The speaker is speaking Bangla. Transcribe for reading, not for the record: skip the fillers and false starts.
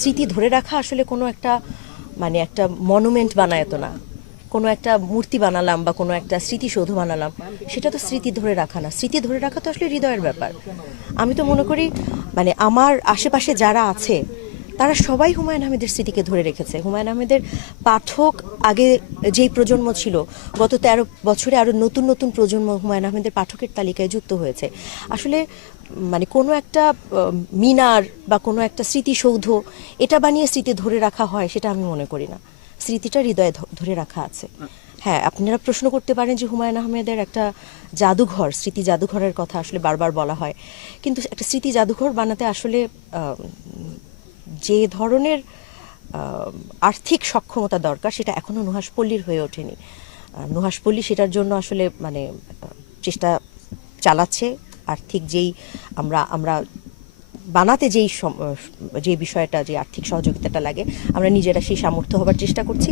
স্মৃতি ধরে রাখা আসলে কোনো একটা মানে একটা মনুমেন্ট বানায় তো না, কোনো একটা মূর্তি বানালাম বা কোনো একটা স্মৃতিসৌধ বানালাম, সেটা তো স্মৃতি ধরে রাখা না। স্মৃতি ধরে রাখা তো আসলে হৃদয়ের ব্যাপার। আমি তো মনে করি মানে আমার আশেপাশে যারা আছে তারা সবাই হুমায়ুন আহমেদের স্মৃতিকে ধরে রেখেছে। হুমায়ুন আহমেদের পাঠক আগে যেই প্রজন্ম ছিল, গত 13 বছরে আরও নতুন নতুন প্রজন্ম হুমায়ুন আহমেদের পাঠকের তালিকায় যুক্ত হয়েছে। আসলে মানে কোনো একটা মিনার বা কোনো একটা স্মৃতিসৌধ এটা বানিয়ে স্মৃতি ধরে রাখা হয়, সেটা আমি মনে করি না। স্মৃতিটা হৃদয়ে ধরে রাখা আছে। হ্যাঁ, আপনারা প্রশ্ন করতে পারেন যে হুমায়ুন আহমেদের একটা জাদুঘর, স্মৃতি জাদুঘরের কথা আসলে বারবার বলা হয়, কিন্তু একটা স্মৃতি জাদুঘর বানাতে আসলে যে ধরনের আর্থিক সক্ষমতা দরকার সেটা এখনও নুহাশপল্লীর হয়ে ওঠেনি। নুহাশপল্লী সেটার জন্য আসলে মানে চেষ্টা চালাচ্ছে। আর্থিক যেই আমরা আমরা বানাতে যে বিষয়টা, যে আর্থিক সহযোগিতাটা লাগে, আমরা নিজেরা সেই সামর্থ্য হবার চেষ্টা করছি।